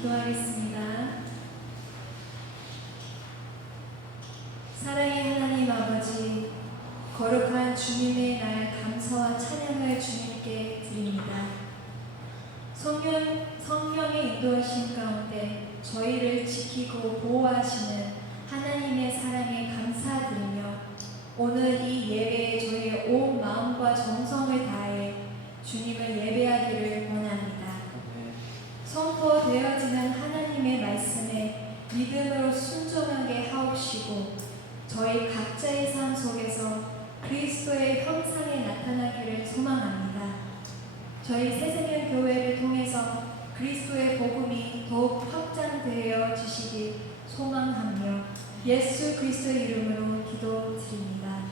기도하겠습니다. 사랑의 하나님 아버지, 거룩한 주님의 날 감사와 찬양을 주님께 드립니다. 성령의 인도하심 가운데 저희를 지키고 보호하시는 하나님의 사랑에 감사드리며 오늘 이 예배에 저희의 온 마음과 정성을 다해 주님을 예배하기를 원합니다. 선포되어지는 하나님의 말씀에 믿음으로 순종하게 하옵시고 저희 각자의 삶 속에서 그리스도의 형상에 나타나기를 소망합니다. 저희 새생명 교회를 통해서 그리스도의 복음이 더욱 확장되어 지시길 소망하며 예수 그리스도의 이름으로 기도드립니다.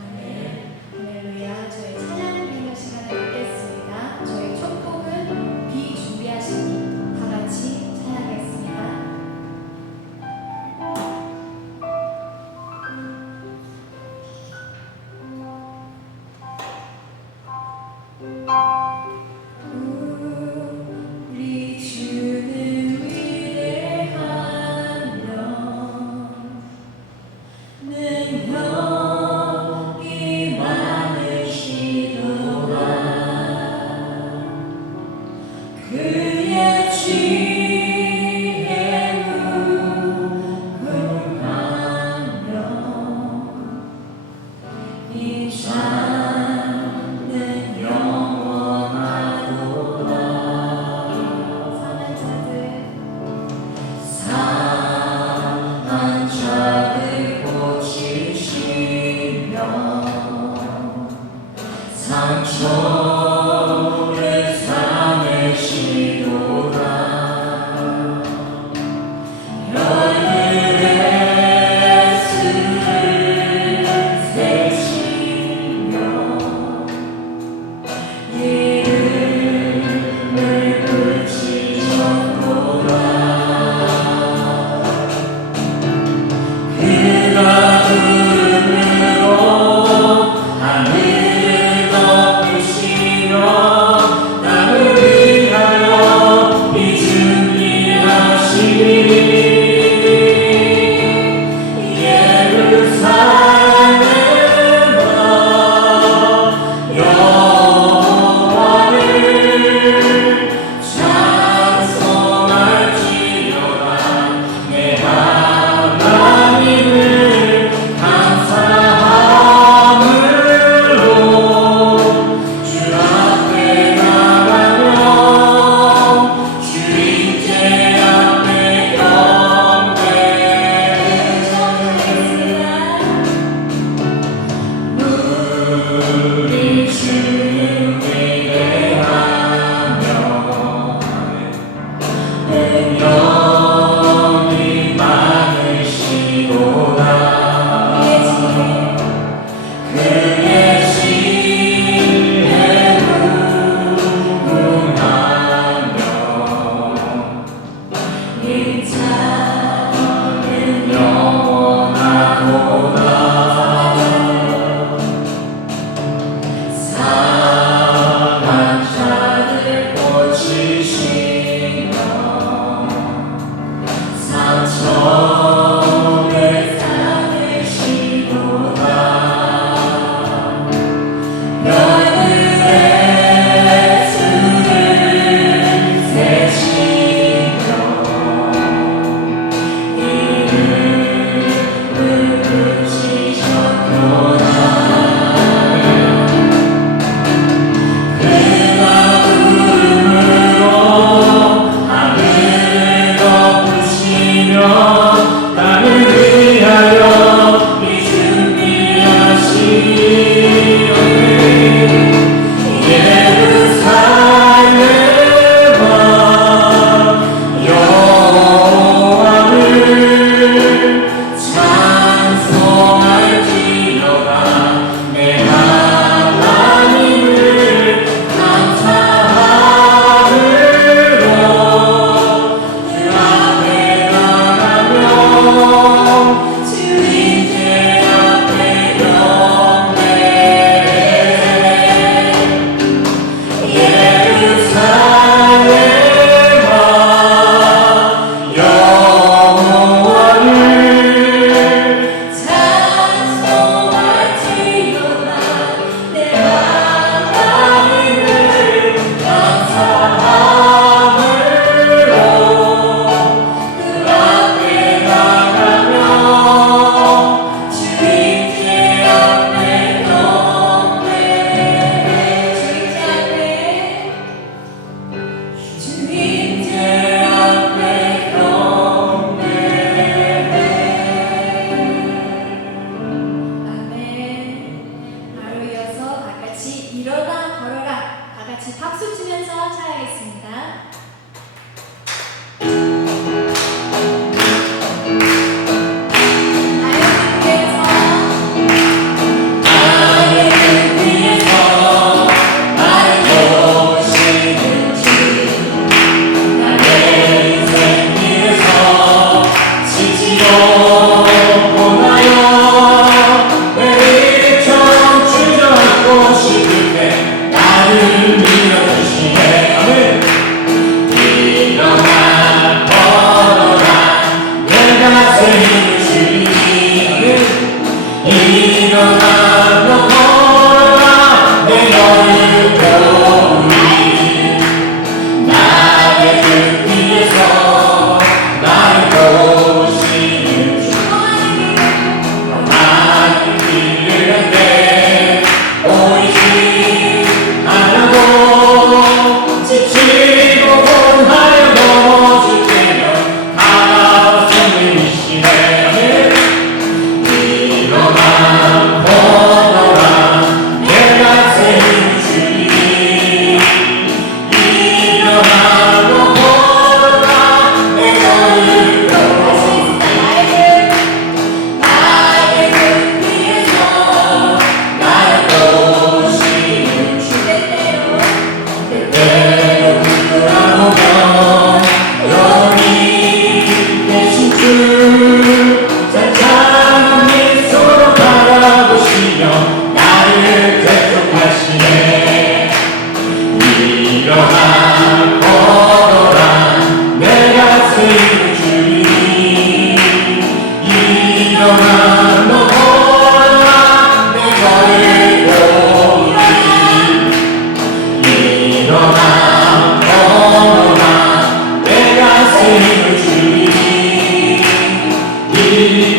아멘. 할렐루야. 저희 찬양 드리는 시간을 갖겠습니다. 저희 첫 곡은 비 준비하시니 다 같이 찬양하겠습니다. 우리 주는 위대하며 능력이 많으시도다. 그의 지혜는 무궁하며 이 잔은 영원하도다. 상한 자들 고치시며 상처를 삼으시도다.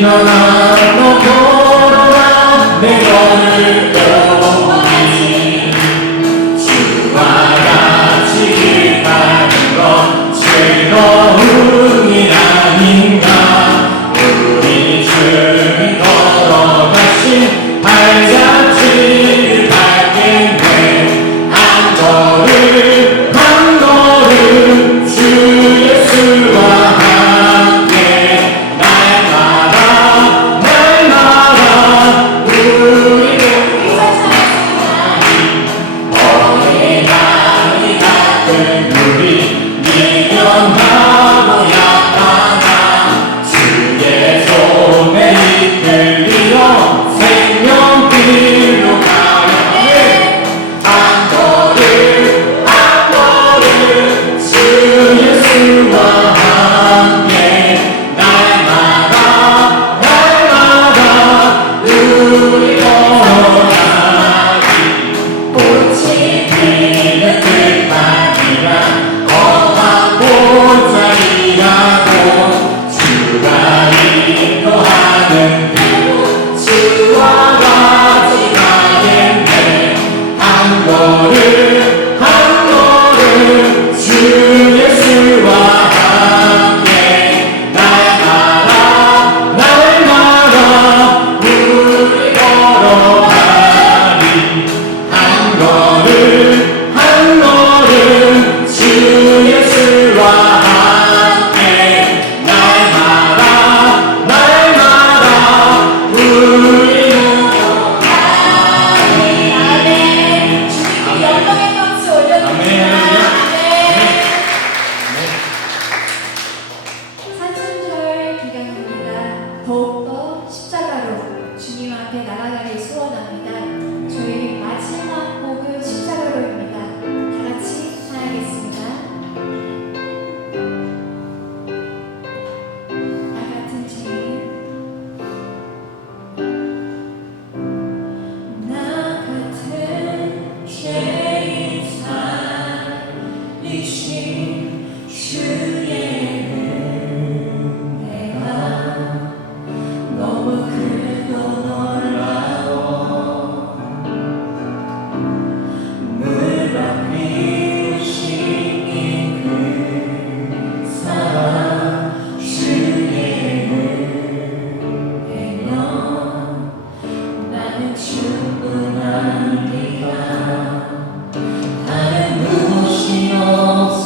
일어나 너 걸어라 내 너를 영원히 주와 같이 길 가는 것 즐거운 일 아닌가 우리 주님 걸어가신 발자취를 밟겠네 한 걸음 한 걸음 주 예수와 함께 날마다 날마다 우리 어린아이 같은 우리 미련하고 약하나 주의 손에 이끌리어 생명길로 가야 해 한 걸음 한 걸음 주 예수와 함께 날마다 날마다 우리 걸어가기 꽃이 피는 들판이라 험한 골짜기라도 주가 인도하는 대로 주와 같이 가겠네 한 걸음 한 걸음 주 예수와 함께 날마다 날마다 우리 걸어가리 한 걸음 한 걸음 주 예수와 함께 날마다 날마다 우리는 아멘. 주님께 영광의 박수 올려드립니다. 산순절 기간입니다. 더욱더 십자가로 주님 앞에 나아가길 소원합니다. 저희 마지막 곡은 십자가로입니다. 다 같이 하겠습니다. 나 같은 죄인 나 같은 죄인 살리신 주의 은혜가 너무 크고 놀라워 물과 피우신 그 사랑 주의 은혜면 나는 충분합니다 다른 무엇이 없어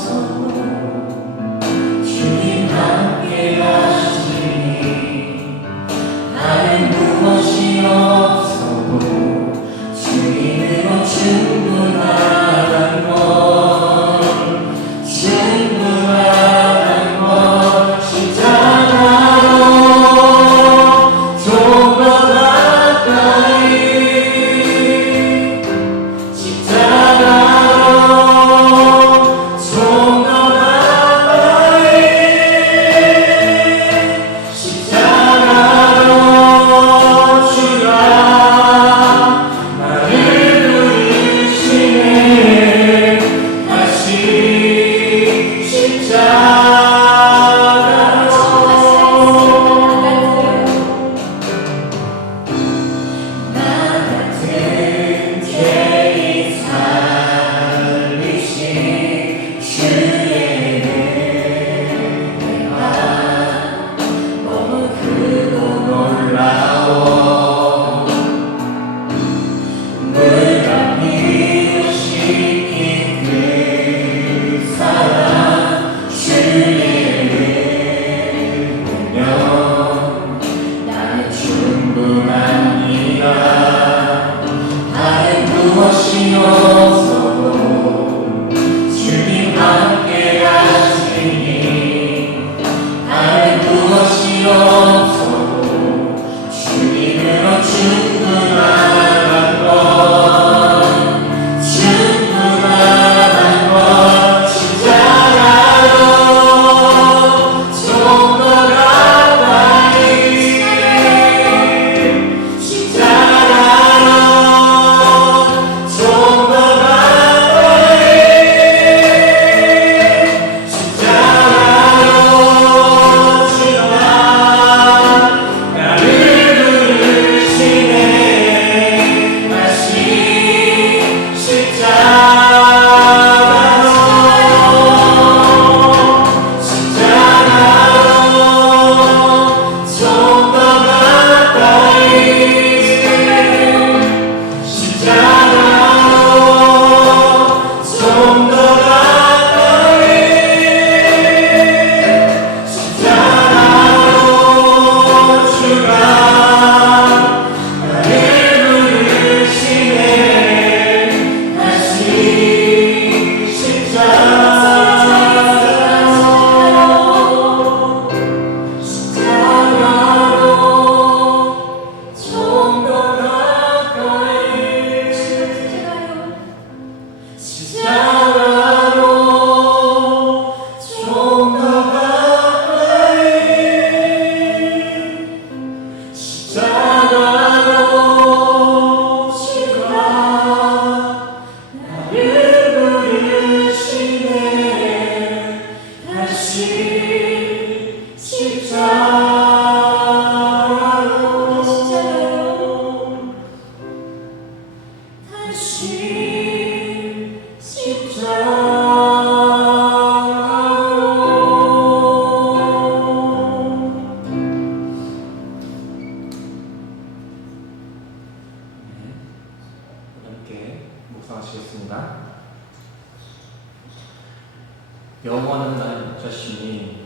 여호와는 나의 목자시니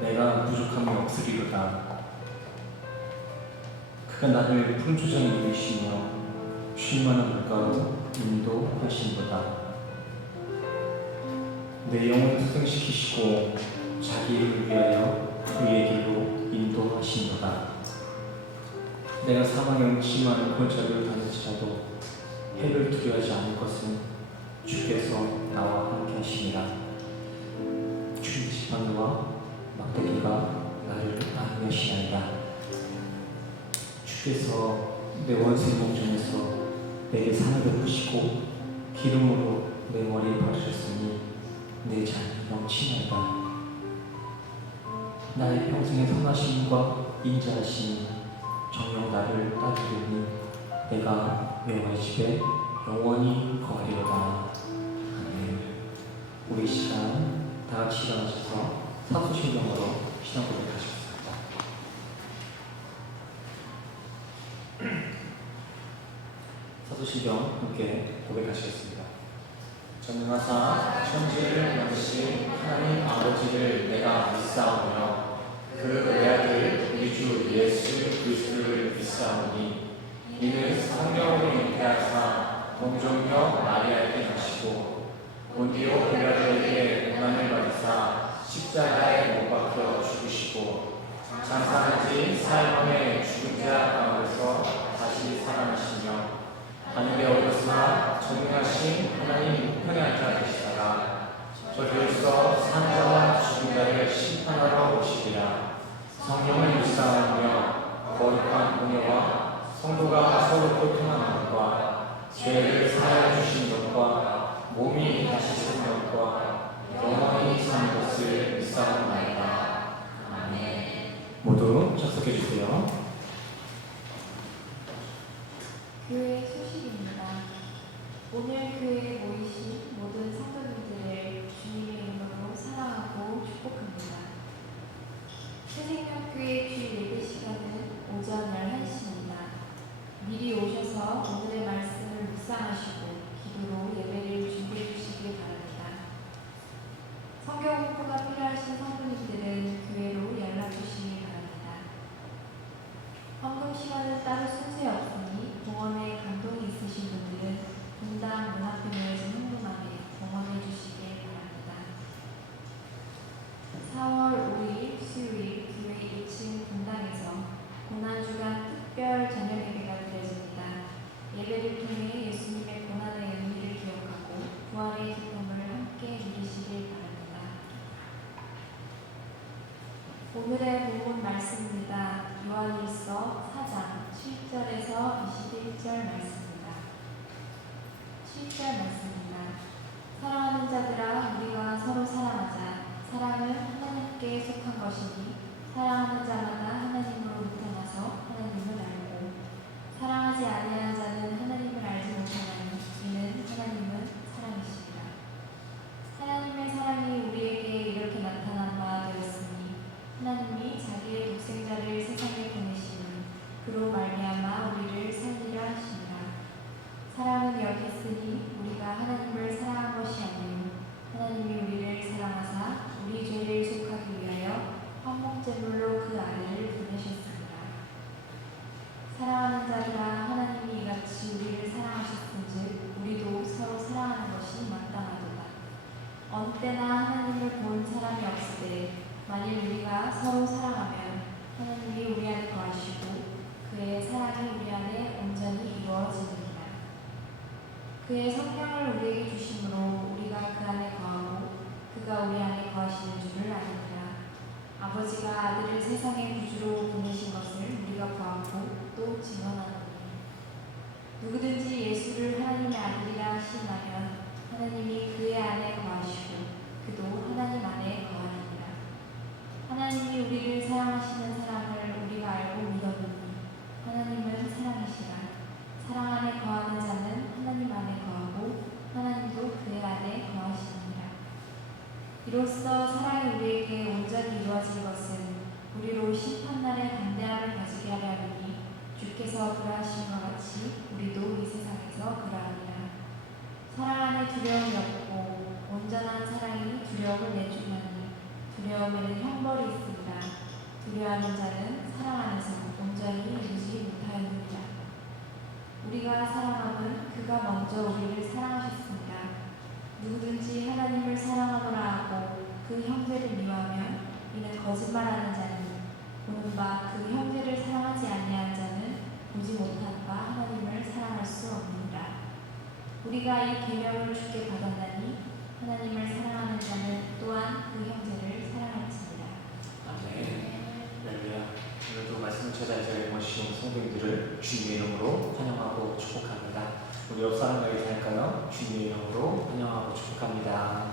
내가 부족함이 없으리로다. 그가 나를 푸른 초장에 누이시며 쉴 만한 물가로 인도하신도다. 내 영혼을 소생시키시고 자기 이름을 위하여 그의 길로 인도하신도다. 내가 사망의 음침한 골짜기를 다닐지라도 해를 두려워하지 않을 것은 주께서 나와 함께 하시니라. 주의 지팡이와 막대기가 나를 안내시나이다. 주께서 내 원수의 목전에서 내게 상을 베푸시고 기름으로 내 머리에 바르셨으니 내 잔이 넘치나이다. 나의 평생의 선하심과 인자하심이 정녕 나를 따르리니 내가 여호와의 집에 영원히 거하리로다. 아멘. 우리 시간 다 같이 일어나셔서 사도신경으로 신앙 고백하시겠습니다. 사도신경 함께 고백하시겠습니다. 전능하사 천지를 만드신 하나님 아버지를 내가 믿사오며 그 외아들 우리 주 예수 그리스도를 믿사오니 이는 성령으로 잉태하사 동정녀 마리아에게 나시고 본디오 빌라도에게 고난을 받으사 십자가에 못 박혀 죽으시고 장사한 지 사흘 만에 죽은 자 가운데서 다시 살아나시며 하늘에 오르사 전능하신 하나님 우편에 앉아 계시다가 저리로서 사는 자와 죽은 자를 심판하러 오시리라. 성령을 믿사오며 거룩한 공예와 성도가 서로 교통하는 것과 죄를 사하여 주신 것과 몸이 다시 산 것과 영원히 사는 것을 믿사옵나이다. 아멘. 모두 접속해 주세요. 교회 소식입니다. 오늘 교회에 모이신 모든 성도님들을 주님의 이름으로 사랑하고 축복합니다. 새생명교회 주일 예배 시간은 오전 11시입니다. 미리 오셔서 오늘의 말씀을 묵상하시고 기도로 예배를 준비해 주시기 바랍니다. 성경 공부가 필요하신 성도님들은 교회로 연락 주시기 바랍니다. 헌금 시간은 따로 순서에 없으니 봉헌에 감동이 있으신 분들은 분당 문 앞에 놓여진 헌금함에 봉헌해 주시기 바랍니다. 4월 5일 수요일 교회 1층 분당에서 고난주간 특별 저녁 예배가 드려집니다. 예배를 통해 예수님의 고난의 의미를 기억하고 부활의 기쁨을 함께 누리시길 바랍니다. 오늘의 본문 말씀입니다. 요한일서 4장 7절에서 21절 말씀입니다. 7절 말씀입니다. 사랑하는 자들아 우리가 서로 사랑하자. 사랑은 하나님께 속한 것이니 사랑하는 자마다 하나님으로부터 나서 하나님을 알고 사랑하지 아니하는 자는 하나님을 알지 못하나니 이는 하나님은 사랑이시니라. 하나님의 사랑이 우리에게 이렇게 나타난 바 되었으니 하나님이 자기의 독생자를 세상에 보내시니 그로 말미암아 우리를 살리려 하시니라. 사랑은 여기 있으니 우리가 하나님을 사랑한 것이 아니요 하나님이 우리를 사랑하사 우리 죄를 속하기 위하여 화목제물로 그 아들을 보내셨습니다. 사랑하는 자들아 하나님이 이같이 우리를 사랑하셨은즉 우리도 서로 사랑하는 것이 마땅하도다. 어느 때나 하나님을 본 사람이 없으되 만일 우리가 서로 사랑하면 하나님이 우리 안에 거하시고 그의 사랑이 우리 안에 온전히 이루어지느니라. 그의 성령을 우리에게 주심으로 우리가 그 안에 거하고 그가 우리 안에 거하시는 줄을 아느니라. 아버지가 아들을 세상의 구주로 보내신 것을 우리가 보았고 또 증언하노니 누구든지 예수를 하나님의 아들이라 하시나면 하나님이 그의 안에 거하시고 그도 하나님 안에 거하느니라. 하나님이 우리를 사랑하시는 사랑을 우리가 알고 믿었느니 하나님은 사랑이시라. 사랑 안에 거하는 자는 하나님 안에 거하고 하나님도 그의 안에 거하시느니라. 이로써 사랑이 우리에게 온전히 이루어진 것은 우리로 심판날에 담대함을 가지게 하려 하니 주께서 그러하신 것 같이 우리도 이 세상에서 그러하니라. 사랑 안에 두려움이 없고 온전한 사랑이 두려움 두려움에는 형벌이 있습니다. 두려워하는 자는 사랑 안에서 온전히 이루지 못하였느니라. 우리가 사랑함은 그가 먼저 우리를 사랑하셨습니다. 누구든지 하나님을 사랑하노라 하고 그 형제를 미워하면 이는 거짓말하는 자니 보는 바 그 형제를 사랑하지 아니한 자는 보지 못한 바 하나님을 사랑할 수 없느니라. 우리가 이 계명을 주께 받았나니 하나님을 사랑하는 자는 또한 그 형제를 사랑할지니라. 아멘. 할렐루야. 오늘도 말씀을 찾아 자리에 모신 성도님들을 주님의 이름으로 환영하고 축복합니다. 우리 옆 사람들에게 할까요? 주님의 이름으로 환영하고 축복합니다.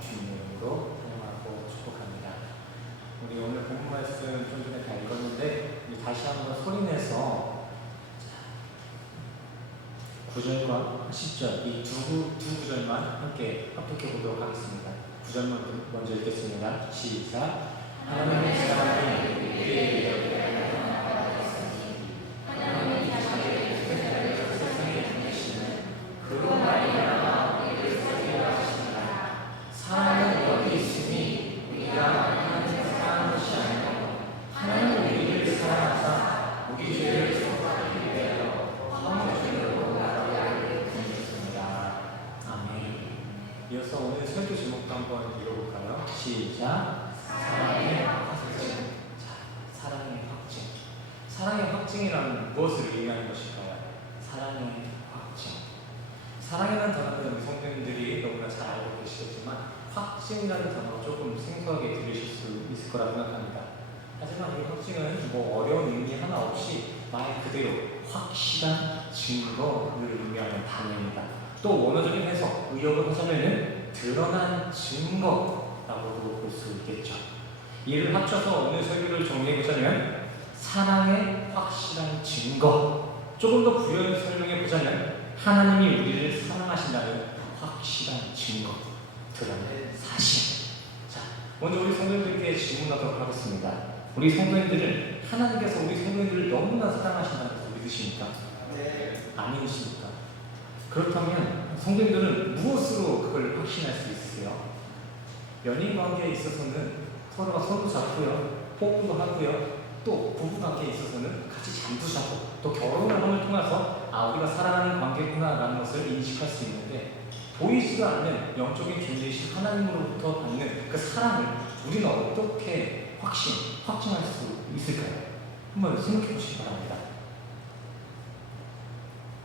주님의 이름으로 환영하고 축복합니다. 우리 오늘 본문 말씀 좀 전에 다 읽었는데 우리 다시 한번 소리내서 9절과 10절 이 두 구절만 함께 합독해 보도록 하겠습니다. 9절만 먼저 읽겠습니다. 시작. 하나님의 사랑이 우리에게 하나님이 자기의 백성을 세상에 보내시는 그로 말미암아 우리를 살게 하시니라. 사랑은 여기 있으니 우리가 하나님을 사랑하는 것이 아니라 하나님은 우리를 사랑하사 우리 죄를 속하기 위하여 화목제물로 나라를 보내셨습니다. 아멘. 이어서 오늘 설교 제목도 한번 읽어볼까요? 시작. 사랑의 확증. 자, 사랑의 확증. 사랑의 확증이란 무엇을 의미하는 것일까요? 사랑의 확증. 사랑이라는 단어는 우리 성도님들이 너무나 잘 알고 계시겠지만 확증이라는 단어 조금 생소하게 들으실 수 있을 거라 생각합니다. 하지만 이 확증은 어려운 의미 하나 없이 말 그대로 확실한 증거를 의미하는 단어입니다. 또 원어적인 해석, 의역을 하자면 드러난 증거라고도 볼 수 있겠죠. 이를 합쳐서 오늘 설교를 정리해보자면 사랑의 확실한 증거, 조금 더 부연히 설명해보자면 하나님이 우리를 사랑하신다는 확실한 증거, 드러낸 사실. 자, 먼저 우리 성도님들께 질문하도록 하겠습니다. 우리 성도님들은 하나님께서 우리 성도님들을 너무나 사랑하신다는 것을 믿으십니까? 네. 안 믿으십니까? 그렇다면 성도님들은 무엇으로 그걸 확신할 수 있으세요? 연인 관계에 있어서는 서로가 손도 잡고요, 뽀뽀도 하고요, 또 부부 관계에 있어서는 같이 잠도 자고 또 결혼을 함을 통해서 우리가 사랑하는 관계구나라는 것을 인식할 수 있는데 보이지도 않는 영적인 존재이신 하나님으로부터 받는 그 사랑을 우리는 어떻게 확증할 수 있을까요? 한번 생각해 보시기 바랍니다.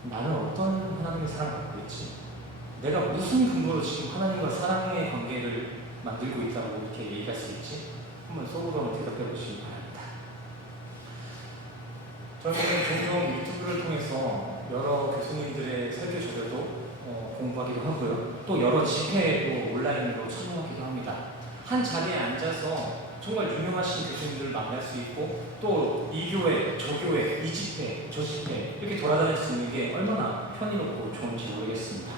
나는 어떤 하나님의 사랑을 받고 있지? 내가 무슨 근거로 지금 하나님과 사랑의 관계를 만들고 있다고 이렇게 얘기할 수 있지? 한번 속으로 대답해 보시기 바랍니다. 저희는 종종 유튜브를 통해서 여러 교수님들의 설교 조례도 공부하기도 하고요. 또 여러 집회도 온라인으로 참여하기도 합니다. 한 자리에 앉아서 정말 유명하신 교수님들을 만날 수 있고 또 이 교회, 저 교회, 이 집회, 저 집회 이렇게 돌아다닐 수 있는 게 얼마나 편의롭고 좋은지 모르겠습니다.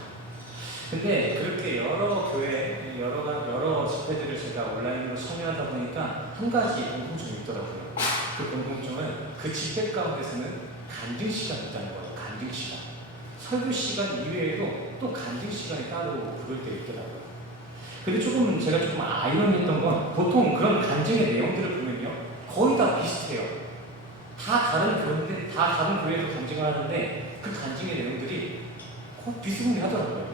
근데 그렇게 여러 교회, 여러 집회들을 제가 온라인으로 참여하다 보니까 한 가지 공통점이 있더라고요. 그 공통점은 그 집회 가운데서는 간증 시간이 있다는 거예요. 간증 시간. 설교 시간 이외에도 또 간증 시간이 따로 부를 때 있더라고요. 근데 제가 조금 아이러니했던 건 보통 그런 간증의 내용들을 보면요 거의 다 비슷해요. 다 다른 교회에서 간증을 하는데 그 간증의 내용들이 거의 비슷비슷하더라고요.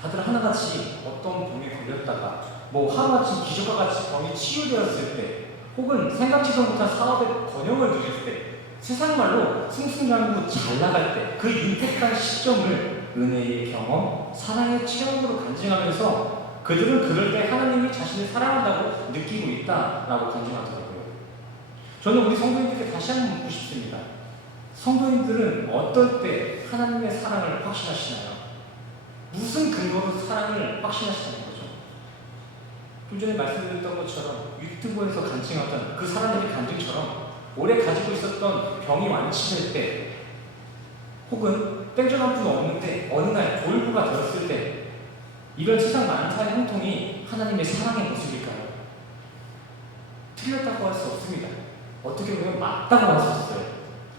다들 하나같이 어떤 병에 걸렸다가 하루아침 기적과 같이 병이 치유되었을 때 혹은 생각지도 못한 사업의 번영을 누릴 때 세상말로 승승장구로 잘 나갈 때 그 임팩트한 시점을 은혜의 경험, 사랑의 체험으로 간증하면서 그들은 그럴 때 하나님이 자신을 사랑한다고 느끼고 있다라고 간증하더라고요. 저는 우리 성도님들께 다시 한번 묻고 싶습니다. 성도님들은 어떨 때 하나님의 사랑을 확신하시나요? 무슨 근거로 사랑을 확신하시는 거죠? 좀 전에 말씀드렸던 것처럼 유튜브에서 간증하던 그 사람들의 간증처럼 오래 가지고 있었던 병이 완치될 때 혹은 땡전한 분 없는데 어느 날 돌부가 되었을 때 이런 세상 만사의 형통이 하나님의 사랑의 모습일까요? 틀렸다고 할 수 없습니다. 어떻게 보면 맞다고 할 수 있어요.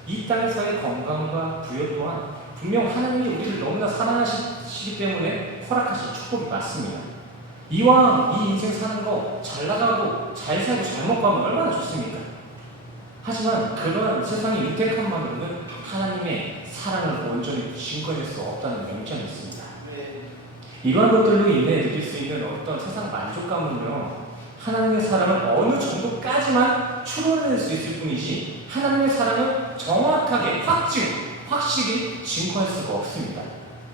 이 땅에서의 건강과 부여 또한 분명 하나님이 우리를 너무나 사랑하시기 때문에 허락하신 축복이 맞습니다. 이왕 이 인생 사는 거 잘 나가고 잘 살고 잘 먹고 하면 얼마나 좋습니까? 하지만 그러한 세상의 윤택함만으로는 하나님의 사랑을 온전히 증거할 수 없다는 명점이 있습니다. 이러한 것들로 인해 느낄 수 있는 어떤 세상 만족감은요, 하나님의 사랑을 어느 정도까지만 추론할 수 있을 뿐이지 하나님의 사랑을 정확하게 확실히 증거할 수가 없습니다.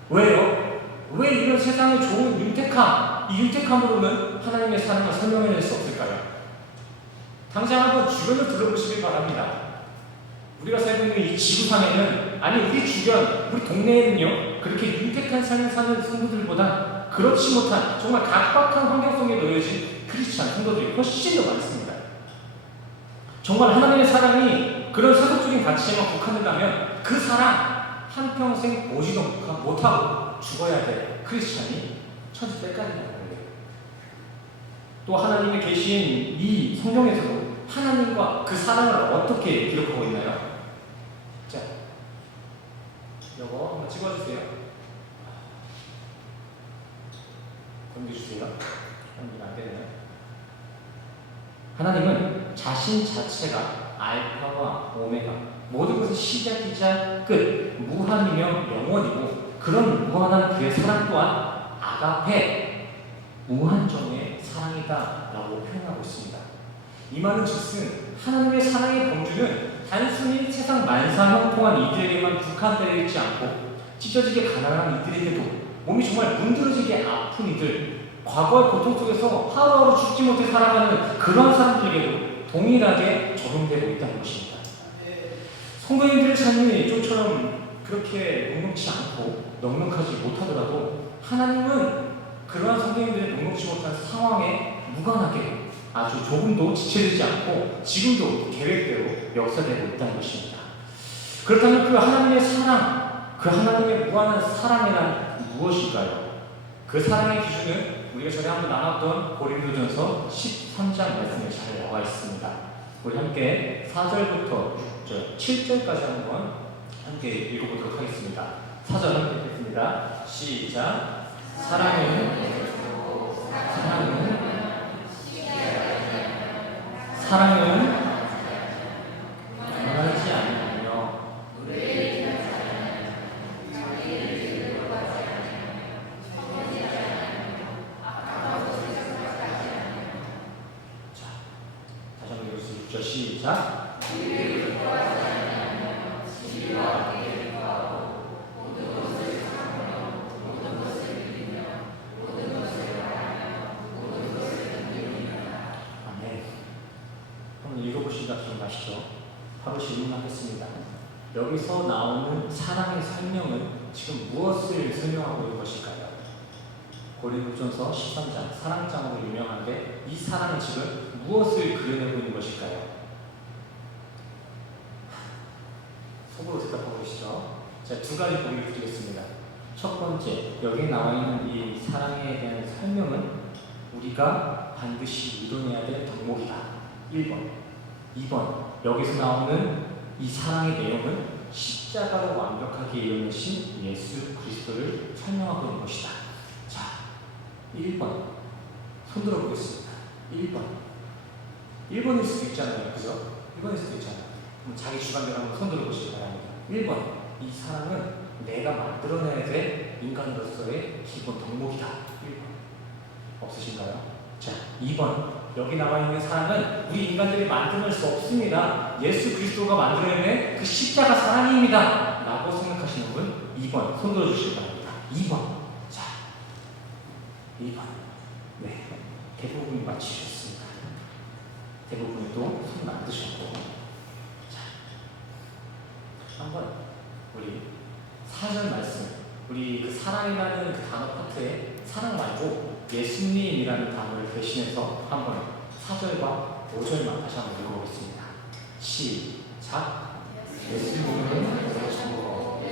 왜요? 왜 이런 세상의 좋은 윤택함, 이 윤택함으로는 하나님의 사랑을 설명해낼 수 없을까요? 당장 한번 주변을 둘러보시길 바랍니다. 우리가 살고 있는 이 지구상에는, 아니 우리 주변, 우리 동네에는요, 그렇게 윤택한 삶을 사는 성도들보다 그렇지 못한 정말 각박한 환경 속에 놓여진 크리스찬 성도들이 훨씬 더 많습니다. 정말 하나님의 사랑이 그런 세속적인 가치에만 국한된다면 그 사랑 한평생 보지도 못하고 죽어야 될 크리스찬이 천지 때까지 나는 거예요. 또 하나님의 계신 이 성경에서도 하나님과 그 사랑을 어떻게 기록하고 있나요? 자, 요거 한번 찍어주세요. 넘겨주세요. 안 되네요. 하나님은 자신 자체가 알파와 오메가, 모든 것의 시작이자 끝, 무한이며 영원이고, 그런 무한한 그의 사랑 또한 아가페, 무한정의 사랑이다 라고 표현하고 있습니다. 이 말은 즉슨 하나님의 사랑의 범주는 단순히 세상 만사형통한 이들에게만 국한되어 있지 않고, 찢어지게 가난한 이들에게도, 몸이 정말 문드러지게 아픈 이들, 과거의 고통 속에서 하루하루 죽지 못해 살아가는 그러한 사람들에게도 동일하게 적용되고 있다는 것입니다. 성도님들의 삶이 좀처럼 그렇게 녹록지 않고 넉넉하지 못하더라도 하나님은 그러한 성도님들의 녹록지 못한 상황에 무관하게 아주 조금도 지체되지 않고 지금도 계획대로 역사되고 있다는 것입니다. 그렇다면 그 하나님의 사랑, 그 하나님의 무한한 사랑이란 무엇일까요? 그 사랑의 기준은 우리가 전에 한번 나눴던 고린도전서 13장 말씀에 잘 나와 있습니다. 우리 함께 4절부터 6절, 7절까지 한번 함께 읽어보도록 하겠습니다. 4절 함께 읽겠습니다. 시작. 사랑은 변하지 않으며 다시 한번 읽어주세요. 시작. 읽어보시다 기억나시죠? 바로 질문하겠습니다. 여기서 나오는 사랑의 설명은 지금 무엇을 설명하고 있는 것일까요? 고린도전서 13장 사랑장으로 유명한데 이 사랑은 지금 무엇을 그려내고 있는 것일까요? 속으로 대답하고 계시죠? 자, 두 가지 보기를 드리겠습니다. 첫 번째, 여기 나와 있는 이 사랑에 대한 설명은 우리가 반드시 이뤄내야 될 덕목이다. 1번. 2번, 여기서 나오는 이 사랑의 내용은 십자가로 완벽하게 이뤄내신 예수 그리스도를 설명하고 있는 것이다. 자, 1번 손 들어보겠습니다. 1번일 수도 있잖아요. 그죠? 1번일 수도 있잖아요. 그럼 자기 주관대로 한번 손 들어보시기 바랍니다. 1번, 이 사랑은 내가 만들어내야 될 인간으로서의 기본 덕목이다. 1번 없으신가요? 자, 2번, 여기 나와 있는 사랑은 우리 인간들이 만들어낼 수 없습니다. 예수 그리스도가 만들어낸 그 십자가 사랑입니다. 라고 생각하시는 분 2번 손 들어주시기 바랍니다. 2번. 자, 2번. 네, 대부분이 맞히셨습니다. 대부분이 또 손 안 드셨고. 자, 한번 우리 4절 말씀, 우리 그 사랑이라는 그 단어 파트에 사랑 말고 예수님이라는 단어를 대신해서 한번 4절과 5절만 다시 한번 읽어보겠습니다. 시작. 예수님은 전부고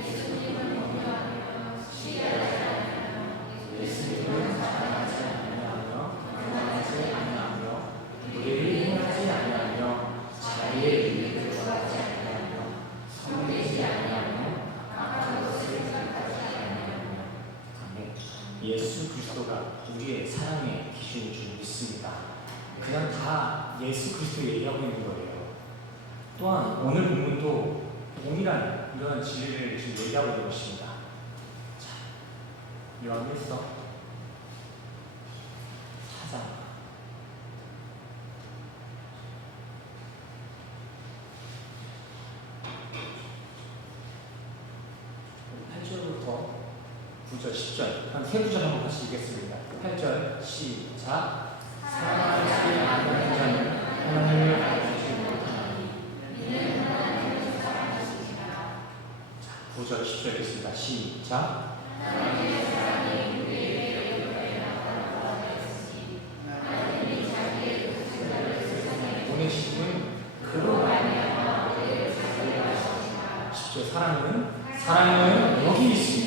예수님은 자랑하지 아니하며 교만하지 아니하며 우리를 행하지 아니하며 자기의 이익을 구하지 아니하며 성내지 아니하며 악한 것을 예수 그리스도가 우리의 사랑의 기준인 줄 믿습니다. 그냥 다 예수 그리스도 얘기하고 있는 거예요. 또한 오늘 본문도 동일한 이러한 진리를 지금 얘기하고 있는 것입니다. 자, 요한일서 찾아. 8절부터 9절, 10절 한 세 구절 한번 같이 읽겠습니다. 8절 시작. 사랑하지 않는 자는 하나님을 알지 못하나니 이는 하나님을 사랑하시니라. 9절 10절 읽겠습니다. 시작. 하나님의 사랑이 우리에게 이르게 나타나셨으니 하나님이 자기의 독생자를 세상에 보내심은 그로 말미암아 우리를 살게 하시니라. 10절 사랑은 여기 있으니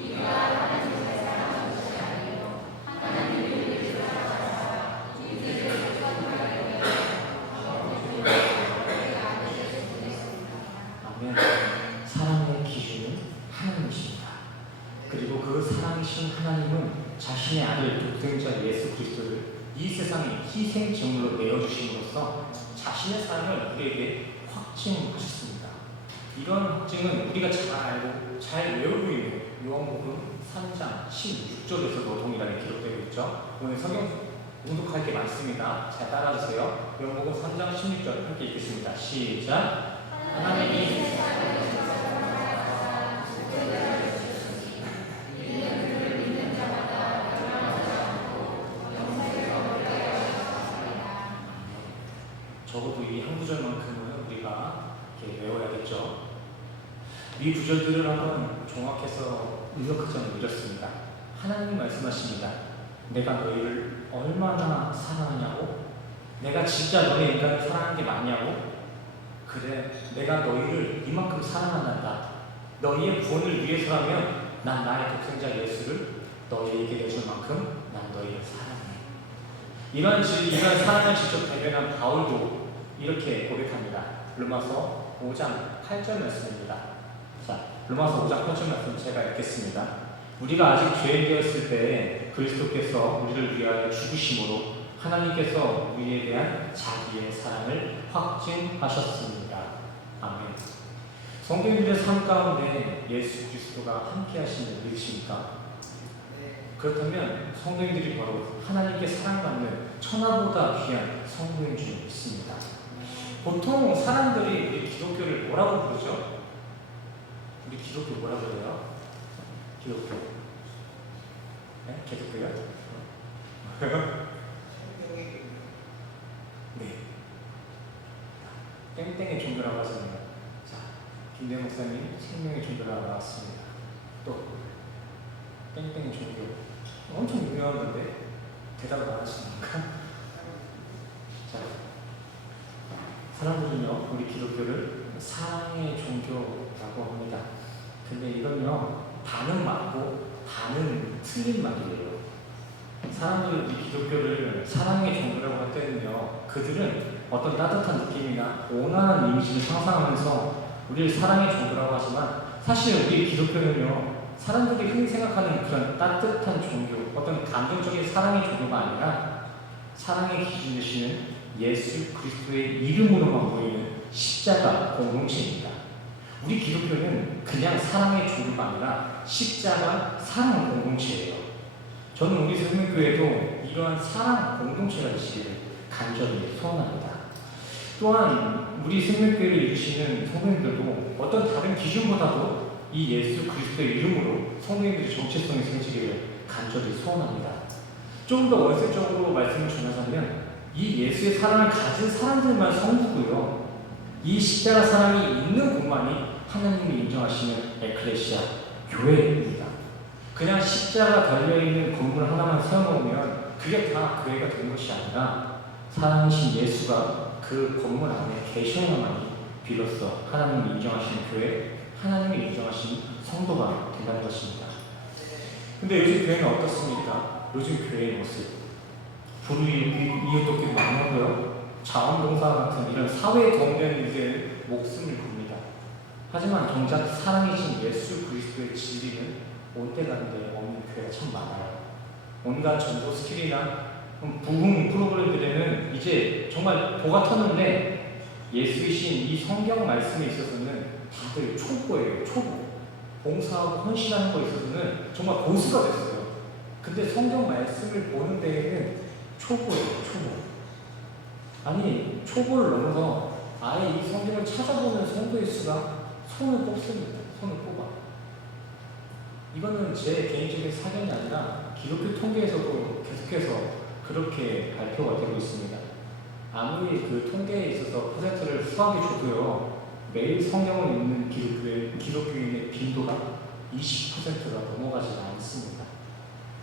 우리가 하나님을 사랑하는 것이 아니요 하나님이 우리를 사랑하사 우리를 천국에 아멘. 사랑의 기준은 하나님이십니다. 그리고 그 사랑이신 하나님은 자신의 아들 독생자 예수 그리스도를 이 세상에 희생 제물로 내어주심으로써 자신의 사랑을 우리에게 확증하셨습니다. 이런 확증은 우리가 잘 알고 잘 외우고 있는 요한복음 3장 16절에서도 동일하게 기록되고 있죠. 오늘 성경 공독할 게 많습니다. 잘 따라주세요. 요한복음 3장 16절 함께 읽겠습니다. 시작. 하나님이 세상을 사랑하사 독생자를 주셨으니 이는 그를 믿는 자마다 멸망하지 않고 영생을 얻게 하셨습니다. 적어도 이 한 구절만큼은 우리가 이렇게 외워야겠죠. 이 구절들을 한번 종합해서 요약하자면 이렇습니다. 하나님 말씀하십니다. 내가 너희를 얼마나 사랑하냐고? 내가 진짜 너희 인간을 사랑하는 게 맞냐고? 그래, 내가 너희를 이만큼 사랑한단다. 너희의 구원을 위해서라면 난 나의 독생자 예수를 너희에게 내줄 만큼 난 너희를 사랑해. 이런 사랑을 직접 대변한 바울도 이렇게 고백합니다. 로마서 5장 8절 말씀입니다. 자, 로마서 5장 8절 말씀 제가 읽겠습니다. 우리가 아직 죄인되었을 때 그리스도께서 우리를 위하여 죽으심으로 하나님께서 우리에 대한 자기의 사랑을 확증하셨습니다. 아멘. 성도님들의 삶 가운데 예수 그리스도가 함께 하시는 믿으십니까? 그렇다면 성도님들이 바로 하나님께 사랑받는 천하보다 귀한 성도인 줄 믿습니다. 보통 사람들이 우리 기독교를 뭐라고 부르죠? 우리 기독교 뭐라고 그래요? 기독교. 네? 기독교요? 네. 땡땡의 종교라고 하잖아요. 자, 김대 목사님 생명의 종교라고 나왔습니다. 또 땡땡의 종교. 엄청 유명한 건데 대답을 안 하시는 건가? 자, 사람들은요 우리 기독교를 사랑의 종교라고 합니다. 근데 이건요 반은 맞고 반은 틀린 말이에요. 사람들이 우리 기독교를 사랑의 종교라고 할 때는요 그들은 어떤 따뜻한 느낌이나 온화한 이미지를 상상하면서 우리를 사랑의 종교라고 하지만 사실 우리 기독교는요 사람들이 흔히 생각하는 그런 따뜻한 종교, 어떤 감정적인 사랑의 종교가 아니라 사랑의 기준 되시는 예수 그리스도의 이름으로만 모이는 십자가 공동체입니다. 우리 기독교는 그냥 사랑의 종교가 아니라 십자가 사랑 공동체예요. 저는 우리 생명교회도 이러한 사랑 공동체가 있기를 간절히 소원합니다. 또한 우리 생명교회를 이루시는 성도님들도 어떤 다른 기준보다도 이 예수 그리스도의 이름으로 성도님들의 정체성이 생기기를 간절히 소원합니다. 좀 더 원색적으로 말씀을 전하자면 이 예수의 사랑을 가진 사람들만 성도고요. 이 십자가 사랑이 있는 곳만이 하나님이 인정하시는 에클레시아 교회입니다. 그냥 십자가 달려있는 건물 하나만 세워놓으면 그게 다 교회가 된 것이 아니라 사랑이신 예수가 그 건물 안에 계셔야만이 비로소 하나님이 인정하시는 교회, 하나님이 인정하시는 성도가 된다는 것입니다. 근데 요즘 교회는 어떻습니까? 요즘 교회의 모습 이웃돕기 많고요. 자원봉사 같은 이런 사회에 도움되는 일에 목숨을 겁니다. 하지만 정작 사랑이신 예수 그리스도의 진리는 온 때 가는데 없는 교회가 참 많아요. 온갖 전도 스킬이나 부흥 프로그램들에는 이제 정말 도가 터는데 예수이신 이 성경 말씀에 있어서는 다들 초보예요. 초보. 봉사하고 헌신하는 거에 있어서는 정말 고수가 됐어요. 근데 성경 말씀을 보는 데에는 초보예요. 초보. 아니 초보를 넘어서 아예 이 성경을 찾아보는 성도의 수가 손을 꼽습니다. 손을 꼽아. 이거는 제 개인적인 사견이 아니라 기독교 통계에서도 계속해서 그렇게 발표가 되고 있습니다. 아무리 그 통계에 있어서 퍼센트를 수하게 줘도요, 매일 성경을 읽는 기독교인의 빈도가 20%가 넘어가지 않습니다.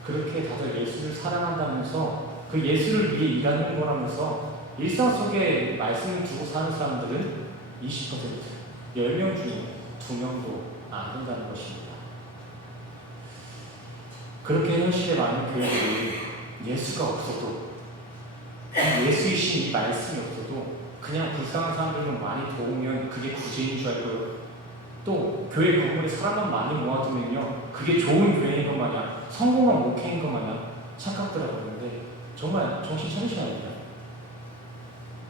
그렇게 다들 예수를 사랑한다면서 그 예수를 위해 일하는 거라면서 일상 속에 말씀을 두고 사는 사람들은 20%, 10명 중에 2명도 안 된다는 것입니다. 그렇게 현실에 많은 교회들이 예수가 없어도, 예수이신 이 말씀이 없어도 그냥 불쌍한 사람들만 많이 도우면 그게 구제인 줄 알고요. 또 교회 건물에 사람만 많이 모아두면요, 그게 좋은 교회인 것 마냥, 성공한 목회인 것 마냥 착각들하고 있는데 정말 정신 차리셔야 합니다.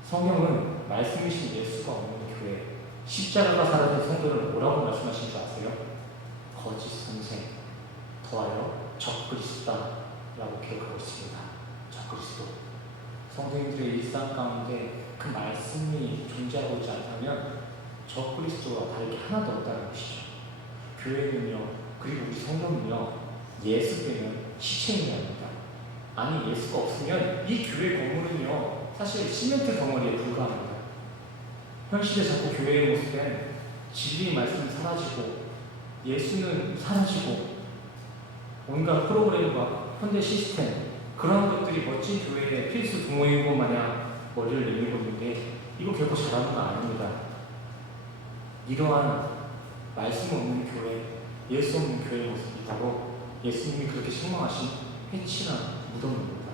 성경은 말씀이신 예수가 없는 교회, 십자가가 사라진 성도를 뭐라고 말씀하신 줄 아세요? 거짓 선생, 더하여 적그리스도라고 기록하고 있습니다. 적그리스도. 성도님들의 일상 가운데 그 말씀이 존재하고 있지 않다면 적그리스도와 다를 게 하나도 없다는 것이죠. 교회는요, 그리고 우리 성도는요, 예수 빼면 시체인이 아닙니다. 아니 예수가 없으면 이 교회 건물은요, 사실 시멘트 덩어리에 불과합니다. 현실에 자꾸 교회의 모습엔 진리의 말씀이 사라지고 예수는 사라지고 온갖 프로그램과 현대 시스템, 그런 것들이 멋진 교회의 필수 동호인 것 마냥 머리를 내밀고 있는데 이거 결코 잘하는 거 아닙니다. 이러한 말씀 없는 교회, 예수 없는 교회의 모습이 바로 예수님이 그렇게 책망하신 해치한 무덤입니다.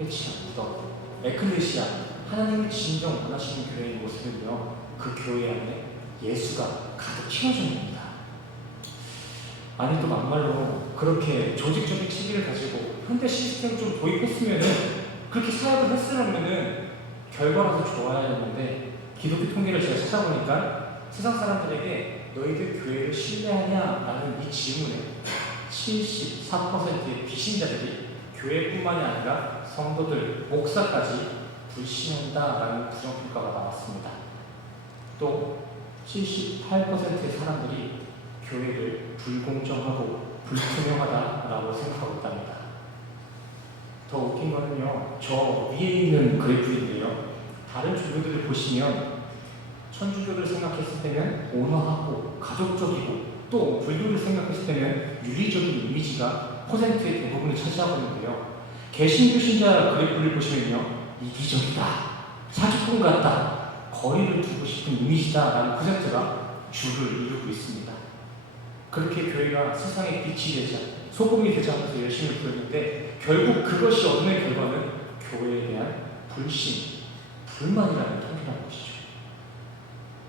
해치한 무덤. 에클레시아, 하나님을 진정 원하시는 교회의 모습은요, 그 교회 안에 예수가 가득 채워집니다. 아니 또 막말로 그렇게 조직적인 체계를 가지고 현대 시스템을 좀 도입했으면은, 그렇게 사역을 했으면은 결과라도 좋아야 했는데, 기독교 통계를 제가 찾아보니까 세상 사람들에게 너희들 교회를 신뢰하냐라는 이 질문에 74%의 비신자들이 교회뿐만이 아니라 성도들, 목사까지 불신한다라는 부정평가가 나왔습니다. 또 78%의 사람들이 교회를 불공정하고 불투명하다라고 생각하고 있답니다. 더 웃긴 거는요, 저 위에 있는 그래프인데요, 다른 종교들을 보시면 천주교를 생각했을 때는 온화하고 가족적이고, 또 불교를 생각했을 때는 윤리적인 이미지가 퍼센트의 대부분을 차지하고 있는데요, 개신교 신자 그래프를 보시면요, 이기적이다, 사기꾼 같다, 거리를 두고 싶은 이미지다라는 퍼센트가 주를 이루고 있습니다. 그렇게 교회가 세상의 빛이 되자, 소금이 되자 하면서 열심히 부르는데 결국 그것이 얻는 결과는 교회에 대한 불신, 불만이라는 통계라는 것이죠.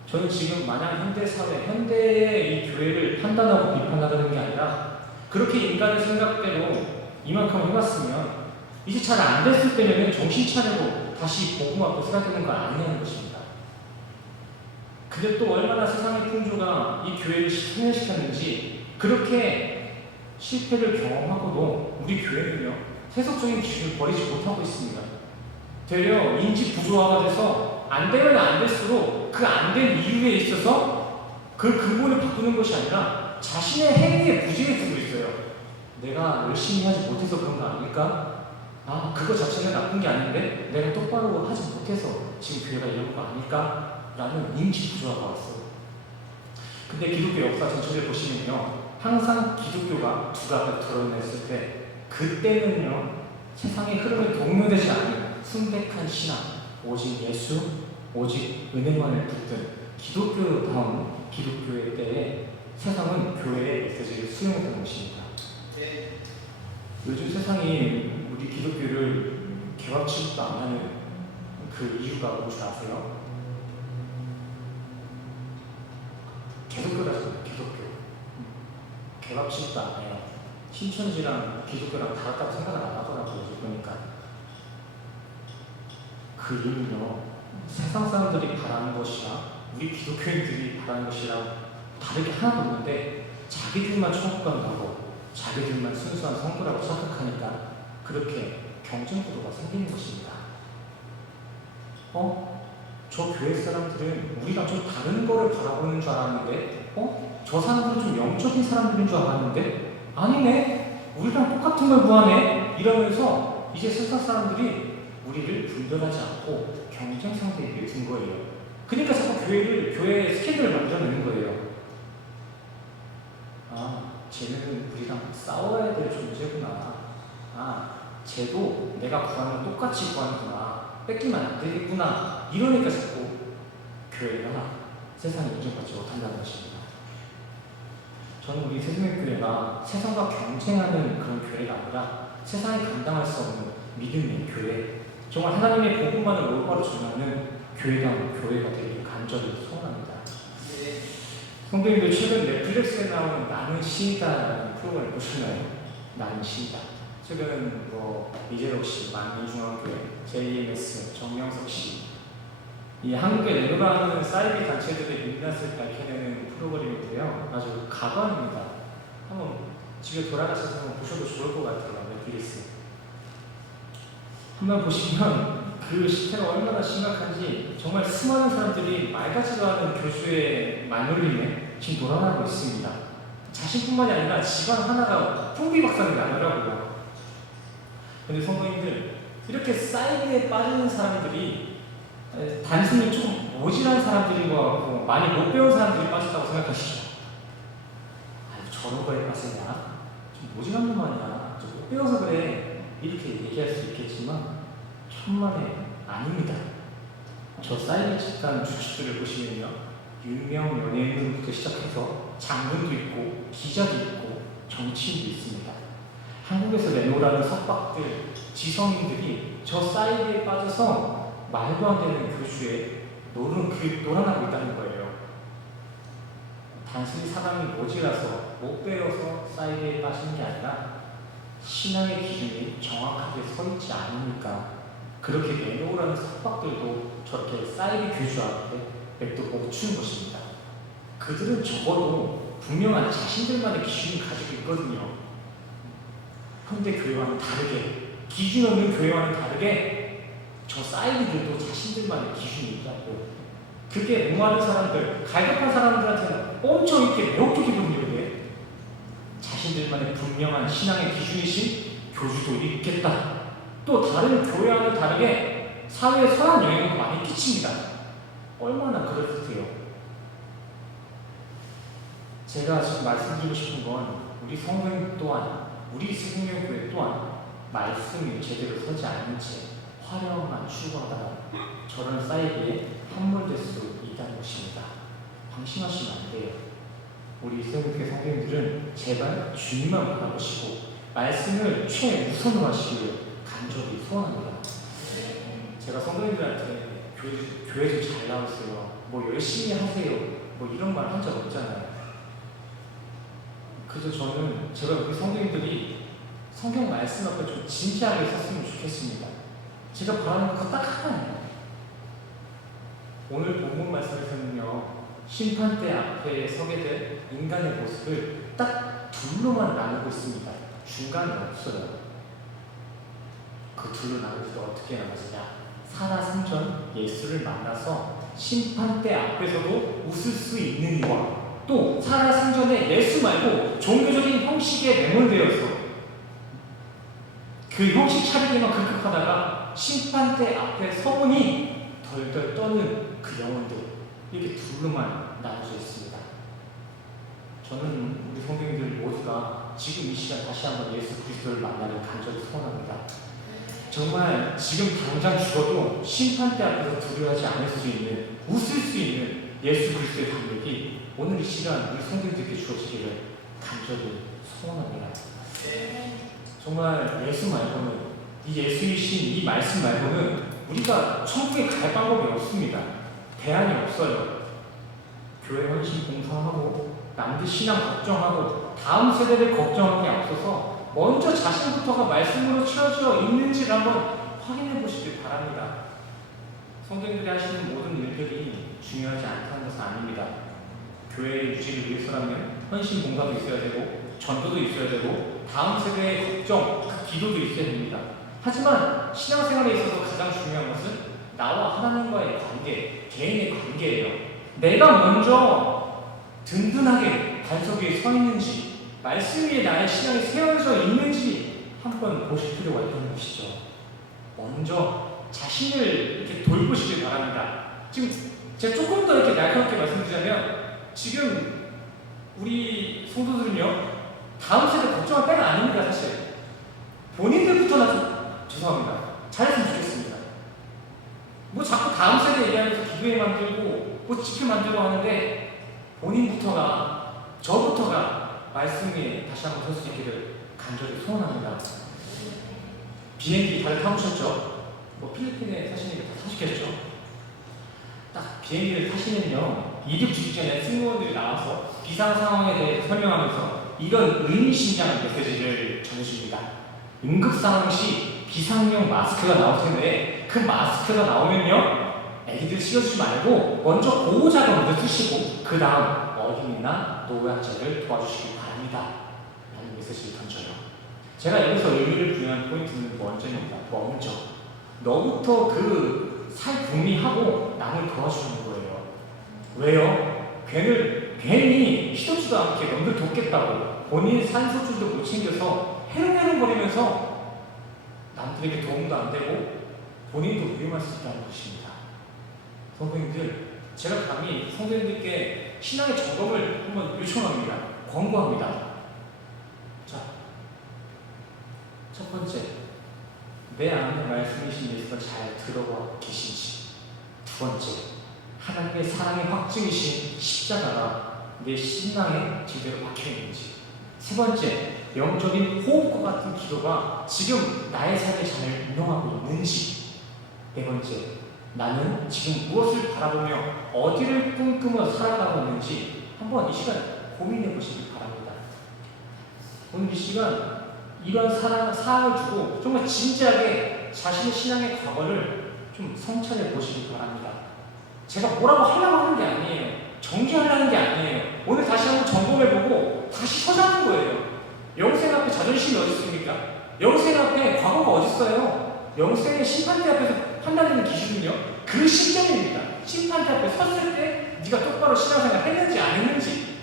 저는 지금 마냥 현대사회, 현대의 이 교회를 판단하고 비판하는 게 아니라, 그렇게 인간의 생각대로 이만큼 해봤으면 이제 잘 안 됐을 때는 정신 차리고 다시 복음 앞에 서야 되는 거 아니냐는 것입니다. 근데 또 얼마나 세상의 풍조가 이 교회를 실패시켰는지, 그렇게 실패를 경험하고도 우리 교회는요, 세속적인 기준을 버리지 못하고 있습니다. 되려 인지 부조화가 돼서 안 되면 안 될수록 그 안 된 이유에 있어서 그 근본을 바꾸는 것이 아니라 자신의 행위에 무지를 두고 있어요. 내가 열심히 하지 못해서 그런 거 아닐까? 아, 그거 자체는 나쁜 게 아닌데 내가 똑바로 하지 못해서 지금 교회가 이런 거 아닐까? 라는 인지 부조화가 왔어요. 근데 기독교 역사 전체를 보시면요, 항상 기독교가 두각을 드러냈을 때, 그때는요, 세상의 흐름에 동요되지 않는 순백한 신앙, 오직 예수, 오직 은혜만을 붙든 기독교다운 기독교의 때에 세상은 교회의 메시지를 수용했던 것입니다. 요즘 세상이 우리 기독교를 개밥 취급도 안 하는 그 이유가 뭔지 아세요? 기독교라잖아요. 기독교. 개밥 취급도 안 해요. 신천지랑 기독교랑 다르다고 생각을 안 하더라고요. 이제 보니까 그 이유는요, 세상 사람들이 바라는 것이랑 우리 기독교인들이 바라는 것이랑 다르게 하나도 없는데 자기들만 천국 간다고 자기들만 순수한 성도라고 착각하니까 그렇게 경쟁 구도가 생기는 것입니다. 저 교회 사람들은 우리가 좀 다른 거를 바라보는 줄 알았는데 저 사람들은 좀 영적인 사람들인 줄 알았는데 아니네, 우리랑 똑같은 걸 구하네, 이러면서 이제 세상 사람들이 우리를 분별하지 않고 경쟁 상대에 든 거예요. 그러니까 자꾸 교회 스캔들을 만들어내는 거예요. 쟤는 우리랑 싸워야 될 존재구나. 쟤도 내가 구하는 건 똑같이 구하는구나. 뺏기면 안 되겠구나. 이러니까 자꾸 교회가 세상에 인정받지 못한다는 것입니다. 저는 우리 새생명교회가 세상과 경쟁하는 그런 교회가 아니라 세상이 감당할 수 없는 믿음의 교회, 정말 하나님의 복음만을 올바로 전하는 교회가 되길 간절히 소원합니다. 성도님들, 최근 넷플릭스에 나오는 나는 시이다라는 프로그램 보셨나요? 나는 시이다. 최근 이재록 씨, 만민중앙교회, JMS, 정명석 씨, 이 한국에 내노라는 사이비 단체들의 민낯을 밝혀내는 프로그램인데요. 아주 가관입니다. 한번 집에 돌아가셔서 한번 보셔도 좋을 것 같아요. 넷플릭스. 한번 보시면 그 시태가 얼마나 심각한지 정말 수많은 사람들이 말 같지도 않은 교수의 말놀림에 지금 돌아가고 있습니다. 자신뿐만이 아니라 집안 하나가 풍비박산이 나더라고요. 근데 성도님들, 이렇게 사이비에 빠지는 사람들이 단순히 좀 모질한 사람들인 것 같고 많이 못 배운 사람들이 빠졌다고 생각하시죠? 저런 거에 빠지냐? 좀 모질한 놈 아니야? 좀 못 배워서 그래. 이렇게 얘기할 수 있겠지만 천만에 아닙니다. 저 사이비 집단 주축들을 보시면요, 유명 연예인들부터 시작해서 장군도 있고 기자도 있고 정치인도 있습니다. 한국에서 내놓으라는 석박들, 지성인들이 저 사이비에 빠져서 말도 안 되는 교수에 놀아나고 있다는 거예요. 단순히 사람이 모질라서 못 배워서 사이비에 빠지는 게 아니라 신앙의 기준이 정확하게 서 있지 않으니까 그렇게 내놓으라는 석박들도 저렇게 사이비 교주 앞에 맥도 멈추는 것입니다. 그들은 적어도 분명한 자신들만의 기준을 가지고 있거든요. 현대 교회와는 다르게, 기준 없는 교회와는 다르게 저 사이비들도 자신들만의 기준이 있다고. 그게 무모하는 사람들, 갈급한 사람들한테는 엄청 이렇게 매혹적이거든요. 자신들만의 분명한 신앙의 기준이신 교주도 있겠다. 또 다른 교회와는 다르게 사회에 선한 영향을 많이 끼칩니다. 얼마나 그럴듯해요. 제가 지금 말씀드리고 싶은 건 우리 성도님 또한, 우리 새생명교회 또한 말씀이 제대로 서지 않은 채 화려한 추구하다가 저런 사이비에 함몰될 수 있다는 것입니다. 방심하시면 안 돼요. 우리 새생명교회 성도님들은 제발 주님만 바라보시고 말씀을 최우선으로 하시기를 간절히 소원합니다. 제가 성도님들한테 교회 좀 잘 나오세요, 열심히 하세요, 이런 말 한 적 없잖아요. 그래서 저는 제가 우리 성도님들이 성경 말씀 앞에 좀 진지하게 섰으면 좋겠습니다. 제가 바라는 거 딱 하나예요. 오늘 본문 말씀에서는요, 심판대 앞에 서게 될 인간의 모습을 딱 둘로만 나누고 있습니다. 중간이 없어요. 그 둘로 나눌 때 어떻게 나눠지냐? 살아생전 예수를 만나서 심판대 앞에서도 웃을 수 있는 이와, 또 살아생전에 예수 말고 종교적인 형식에 매몰되어서 그 형식 차리기만 급급하다가 심판대 앞에 서문이 덜덜 떠는 그 영혼들, 이렇게 둘로만 나눠져 있습니다. 저는 우리 성도님들 모두가 지금 이 시간 다시 한번 예수 그리스도를 만나는 간절히 소원합니다. 정말 지금 당장 죽어도 심판대 앞에서 두려워하지 않을 수 있는, 웃을 수 있는 예수 그리스도의 능력이 오늘 이 시간 우리 성도님들께 주어지기를 간절히 소원합니다. 정말 예수 말고는, 이 예수이신 이 말씀 말고는 우리가 천국에 갈 방법이 없습니다. 대안이 없어요. 교회 헌신 봉사하고 남들 신앙 걱정하고 다음 세대를 걱정하는 게 앞서서 먼저 자신부터가 말씀으로 채워져 있는지를 한번 확인해 보시길 바랍니다. 성도님들이 하시는 모든 일들이 중요하지 않다는 것은 아닙니다. 교회의 유지를 위해서라면 헌신 봉사도 있어야 되고 전도도 있어야 되고 다음 세대의 걱정, 그 기도도 있어야 됩니다. 하지만 신앙생활에 있어서 가장 중요한 것은 나와 하나님과의 관계, 개인의 관계예요. 내가 먼저 든든하게 반석 위에 서 있는지, 말씀 위에 나의 신앙이 세워져 있는지 한번 보실 필요가 있다는 것이죠. 먼저 자신을 이렇게 돌보시길 바랍니다. 지금 제가 조금 더 이렇게 날카롭게 말씀드리자면, 지금 우리 성도들은요, 다음 세대 걱정할 때가 아닙니다. 사실 본인들부터나 좀 죄송합니다. 잘했으면 좋겠습니다. 뭐 자꾸 다음 세대 얘기하면서 기도회 만들고 뭐 지표 만들고 하는데, 본인부터가, 저부터가 말씀 위에 다시 한번 설 수 있기를 간절히 소원합니다. 비행기 다들 타보셨죠? 뭐 필리핀에 사시니까 다 타시겠죠? 딱 비행기를 타시면요, 이륙 직전에 승무원들이 나와서 비상 상황에 대해 설명하면서 이런 의미심장한 메시지를 전해줍니다. 응급 상황 시 비상용 마스크가 나올 텐데, 그 마스크가 나오면요, 애기들 씌워주지 말고 먼저 보호자가 먼저 쓰시고 그 다음 어린이나 노약자를 도와주시기 바랍니다. 라는 메시지를 던져요. 제가 여기서 의미를 부여한 포인트는 먼저입니다. 먼저 너부터 그 살 궁리하고 남을 도와주는 거예요. 왜요? 괜히 시도지도 않게 남들 돕겠다고 본인 산소줄도 못 챙겨서 헤릉헤릉거리면서 남들에게 도움도 안 되고 본인도 위험할 수 있다는 것입니다. 성도님들, 제가 감히 성도님들께 신앙의 점검을 한번 요청합니다. 권고합니다. 자, 첫 번째, 내 안에 말씀이신 예수가 잘 들어와 계신지. 두 번째, 하나님의 사랑의 확증이신 십자가가 내 신앙에 제대로 박혀있는지. 세 번째, 영적인 호흡과 같은 기도가 지금 나의 삶에 잘 운영하고 있는지. 네 번째, 나는 지금 무엇을 바라보며 어디를 꿈꾸며 살아가고 있는지 한번 이 시간 고민해 보시기 바랍니다. 오늘 이 시간 이러한 사항을 두고 정말 진지하게 자신의 신앙의 과거를 좀 성찰해 보시기 바랍니다. 제가 뭐라고 하려고 하는 게 아니에요. 정지하려는 게 아니에요. 오늘 다시 한번 점검해보고 다시 서자는 거예요. 영생 앞에 자존심이 어디 있습니까? 영생 앞에 과거가 어디 있어요? 영생의 심판대 앞에서 판단되는 기준은요, 그 심정입니다. 심판대 앞에 섰을 때 네가 똑바로 신앙생활 했는지 안 했는지,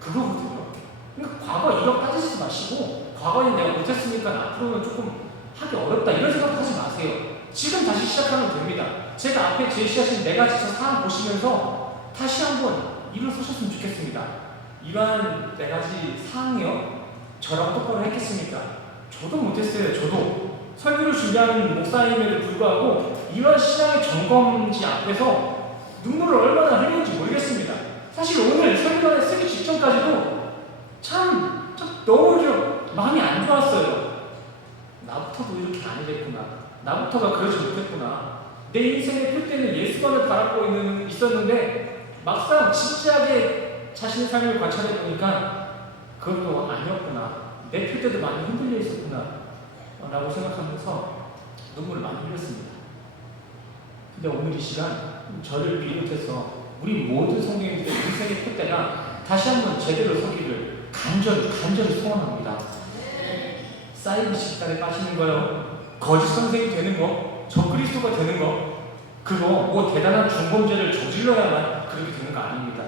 그거거든요. 그러니까 과거 이거 따지지 마시고, 과거에 내가 못했으니까 앞으로는 조금 하기 어렵다 이런 생각하지 마세요. 지금 다시 시작하면 됩니다. 제가 앞에 제시하신 네 가지 사항 보시면서 다시 한번 일어서셨으면 좋겠습니다. 이러한 네 가지 사항이요, 저랑 똑바로 했겠습니까? 저도 못했어요. 저도 설교를 준비하는 목사임에도 불구하고 이러한 신앙의 점검지 앞에서 눈물을 얼마나 흘리는지 모르겠습니다. 사실 오늘 설교를 쓰기 직전까지도 참 너무 마음이 안 좋았어요. 나부터도 이렇게 안 됐구나. 나부터가 그러지 못했구나. 내 인생의 표대는 예수만을 바라보고 있었는데 막상 진지하게 자신의 삶을 관찰해 보니까 그것도 아니었구나. 내 표대도 많이 흔들려 있었구나 라고 생각하면서 눈물을 많이 흘렸습니다. 근데 오늘 이 시간 저를 비롯해서 우리 모든 성도님들의 인생의 표대가 다시 한번 제대로 서기를 간절히 소원합니다. 사이비 집단에 빠지는 거요, 거짓 선생이 되는 거, 적그리스도가 되는 거, 그거 뭐 대단한 중범죄를 저질러야만 그렇게 되는 거 아닙니다.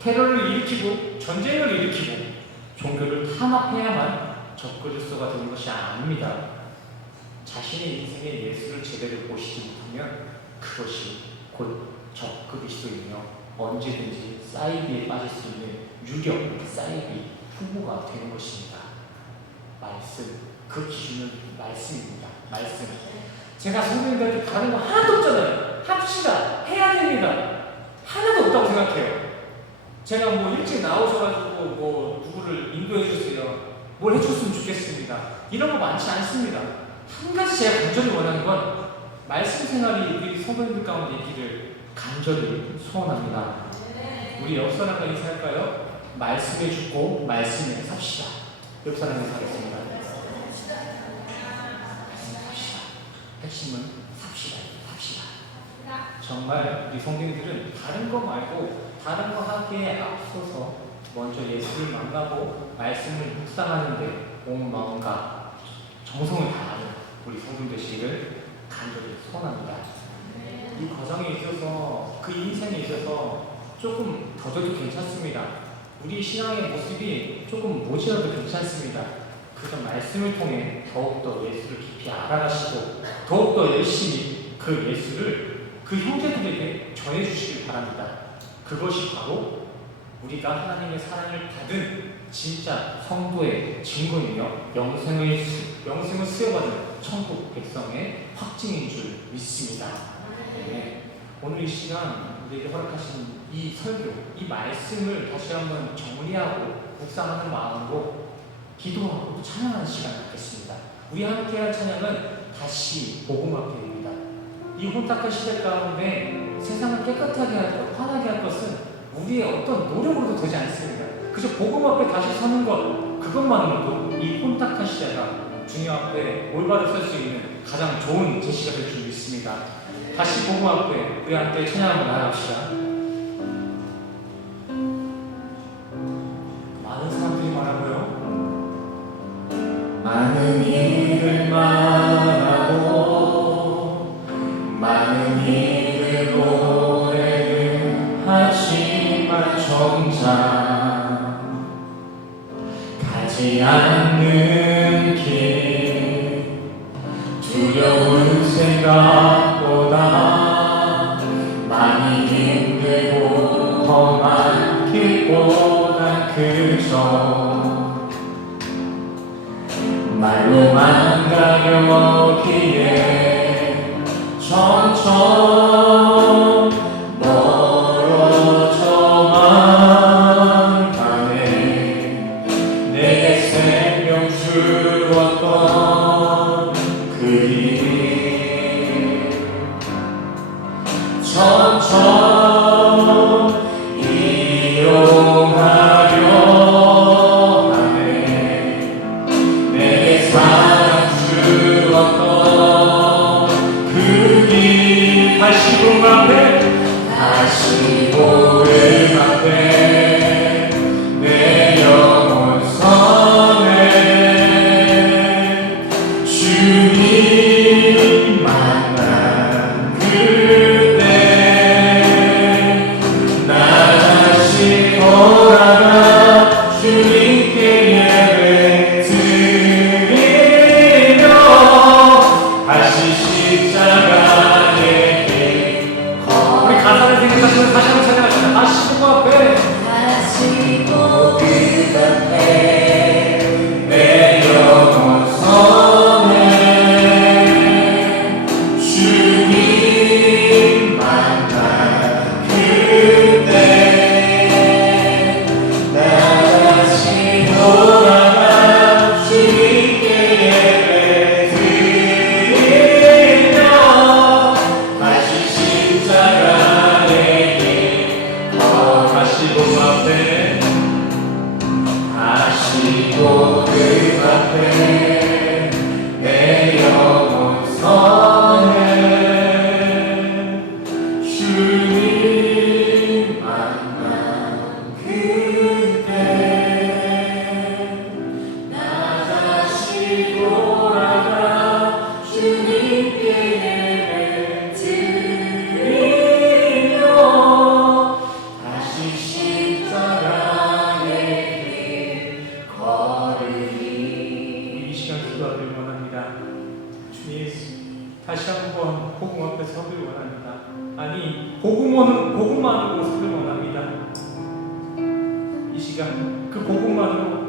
테러를 일으키고 전쟁을 일으키고 종교를 탄압해야만 적그리스도가 되는 것이 아닙니다. 자신의 인생의 예수를 제대로 보시지 못하면 그것이 곧 적그리스도이며 언제든지 사이비에 빠질 수 있는 유력 사이비 후보가 되는 것입니다. 말씀, 그 기준은 말씀입니다. 말씀. 제가 성도님들한테 바라는 거 하나도 없잖아요. 합시다. 해야 됩니다. 하나도 없다고 생각해요. 제가 뭐 일찍 나오셔가지고 뭐 누구를 인도해 주세요, 뭘 해줬으면 좋겠습니다, 이런 거 많지 않습니다. 한 가지 제가 간절히 원하는 건 말씀 생활이 우리 성도님들 가운데 있기를 간절히 소원합니다. 우리 옆 사람과 인사할까요? 말씀에 죽고 말씀에 삽시다. 옆 사람 인사하겠습니다. 정말 우리 성도님들은 다른 거 말고 다른 거 하기에 앞서서 먼저 예수를 만나고 말씀을 묵상하는데 온 마음과 정성을 다하는 우리 성도 되시기를 간절히 소원합니다. 이 과정에 있어서 그 인생에 있어서 조금 더뎌도 괜찮습니다. 우리 신앙의 모습이 조금 모자라도 괜찮습니다. 그저 말씀을 통해 더욱더 예수를 깊이 알아가시고 더욱더 열심히 그 예수를 그 형제들에게 전해주시길 바랍니다. 그것이 바로 우리가 하나님의 사랑을 받은 진짜 성도의 증거이며 영생을 수여받은 천국 백성의 확증인 줄 믿습니다. 네. 오늘 이 시간 우리에게 허락하신 이 설교, 이 말씀을 다시 한번 정리하고 묵상하는 마음으로 기도하고 찬양하는 시간 갖겠습니다. 우리 함께할 찬양은 다시 복음 앞에입니다. 이 혼탁한 시대 가운데 세상을 깨끗하게 하고 환하게 할 것은 우리의 어떤 노력으로도 되지 않습니다. 그저 복음 앞에 다시 서는 것, 그것만으로도 이 혼탁한 시대가 주님 앞에 올바로 설 수 있는 가장 좋은 제시가 될 줄 믿습니다. 다시 복음 앞에 우리 함께 찬양 한번 나갑시다. 많은 사람들이 말하고요. 많은 이들 말하고 많은 이들 노래는 하지만 정작 가지 않는 길 두려운 생각보다 많이 힘들고 험한 길보다 그저 말로만 가려기에 점점 멀어져만 가네. 내게 생명 주었던 그 길 점점 이용하려 하네. 내게 사랑 주었던 그 길 다시 복음 앞에 다시 복음 앞에 내 영혼 선해. 주님 만난 그때 나 다시 돌아가 주님께 예배 드리며 다시 십자가의 길 우리 가사를 생각하시면 다시 한번 찬양하시다. 다시 복음 앞에 다시 복음 앞에 내 영혼 선해. 주님 만난 그때 나 다시 돌아가 주님께 예배 드리며 다시 십자가의 길 다시 복음 앞에 다시 복음 앞에 내 영혼 선해. 주님 만난 그때 나 다시 돌아가 주님께 예배 드리며 다시 십자가의 길 걸으리. 이 시간 기도하길 원합니다. 주님 다시 한번 복음 앞에 서길 원합니다. 아니 복음만으로 서길 원합니다. 이 시간 그 복음만으로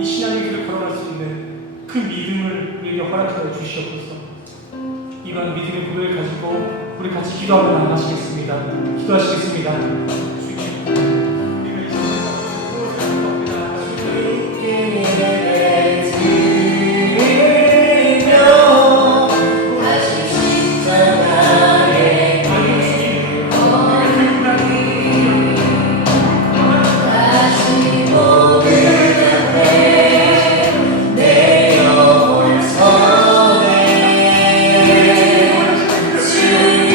이 신앙의 길을 걸어갈 수 있는 그 믿음을 우리에게 허락하여 주시옵소서. 이번 믿음의 고백을 가지고 우리 같이 기도하며 나가시겠습니다. 기도하시겠습니다. 주님 우리가 이 세상에서 무엇을 주님께 예배 드리며 다시 십자가의 길 다시 복음 앞에 내 영혼 선해. 주님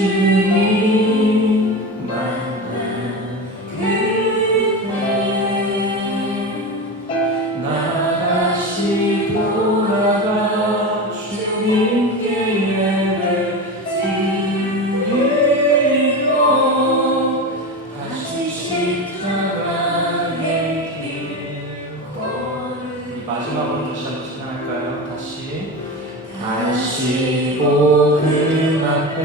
주님 만난 그때 나 다시 돌아가 주님께 예배 드리며 다시 십자가의 길 걸으리. 마지막으로 다시 한번 찬양할까요? 다시 복음 앞에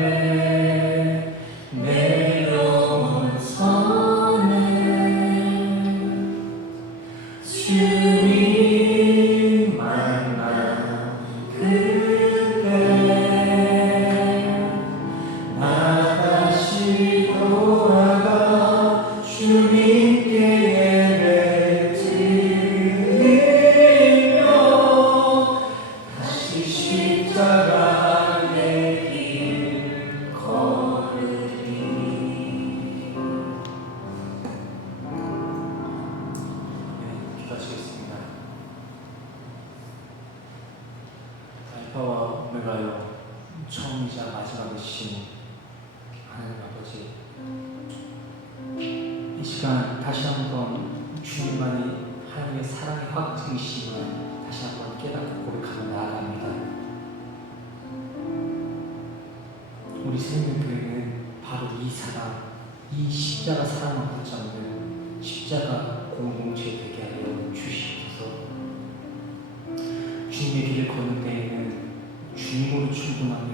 내 영혼 서는 주님 만나 그때 나 다시 돌아가 주님께 예배 드리며 다시 십자가의 길 걸으리. 기도하시겠습니다. 알파와 오메가요, 처음이자 마지막이신 하나님 아버지, 이 시간 다시 한번 주님만이 하나님의 사랑의 확증이심을 다시 한번 깨닫고 고백하며 나아갑니다. 우리 생명교회는 바로 이 사랑, 이 십자가 사랑을 붙잡는 십자가 공동체 되게 하여 주시옵소서. 주님의 길을 걷는 데에는 주님으로 충분하며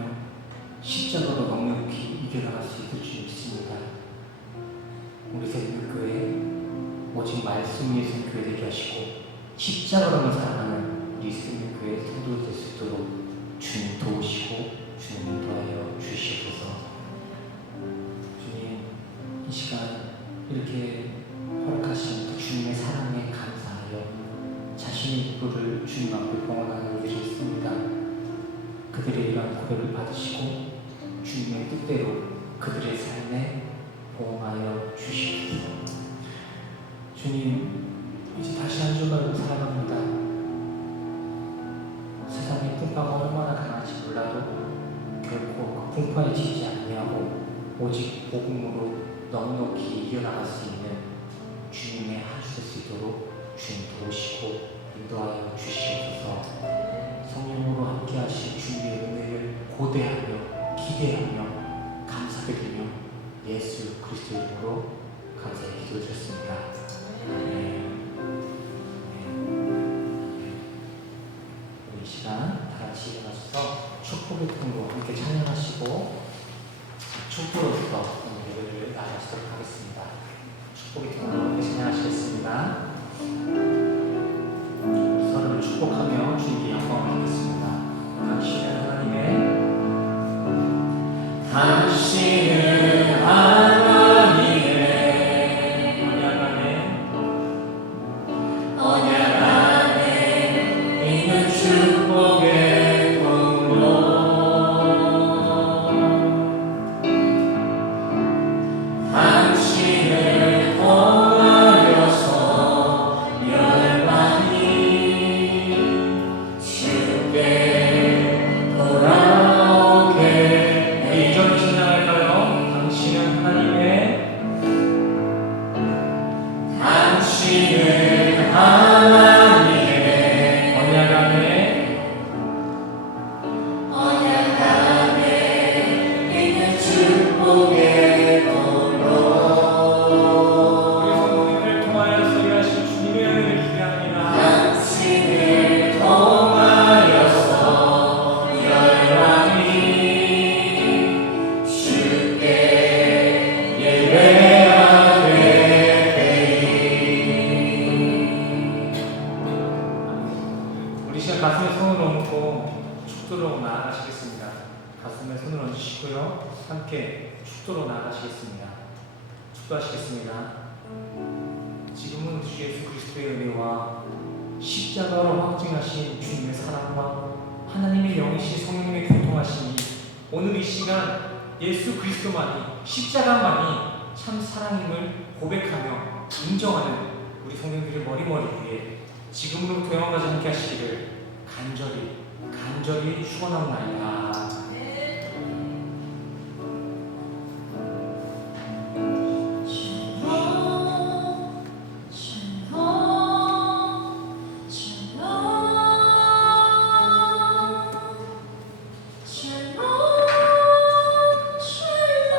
십자가로 넉넉히 이겨나갈 수 있을 줄 믿습니다. 우리 생명교회 오직 말씀 위의 생교회 되게 하시고 십자가로만 살아가는 우리 생명교회 성도들 될 수 있도록 주님 도우시고 주님 인도하여 주시옵소서. 주님, 이 시간 이렇게 허락하신 그 주님의 사랑에 감사하여 자신의 입구를 주님 앞에 봉헌하는 일이 있습니다. 그들의 이러한 고백을 받으시고 주님의 뜻대로 그들의 삶에 봉헌하여 주시옵소서. 주님, 이제 다시 한 주간을 살아갑니다. 세상의 풍파가 얼마나 강한지 몰라도 결코 그 풍파에 지지 아니하고 오직 복음으로 넉넉히 이겨나갈 수 있는 주님의 한 주 될 수 있도록 주님 도우시고 인도하여 주시옵소서. 성령으로 함께하신 주님의 은혜를 고대하며 기대하며 감사드리며 예수 그리스도 이름으로 감사의 기도드렸습니다. 우리 이 시간 다 같이 일어나셔서 축복의 통로 함께 찬양하시고 축복으로부터 오늘 예배를 나가시도록 하겠습니다. 축복의 통로 함께 찬양하시겠습니다. 서로를 축복하며 주님께 영광하겠습니다. 당신은 하나님의 당신은 하나님의 언약 안에 있는 축복의 통로 당신을 통하여서 열방이 주께 돌아오게. 우리 이전 찬양할까요? 당신은 하나님의 언약 안에 있는 축복의 통로 우리 성도님을 통하여서 일하신 주님의 은혜를 기대합니다. 당신을 통하여서 열방이 주께 예배하게 우리 시간 가슴에 손을 얹고 축도로 나아가시겠습니다. 가슴에 손을 얹으시고요. 함께 축도로 나아가시겠습니다. 축도하시겠습니다. 지금은 주 예수 그리스도의 은혜와 십자가로 확증하신 주님의 사랑과 하나님의 영이신 성령님의 교통하심이 오늘 이 시간 예수 그리스도만이 십자가만이 참 사랑임을 고백하며 인정하는 우리 성령들의 머리머리 위에 지금으로부터 영원까지 함께 하시기를 간절히 축원하옵나이다.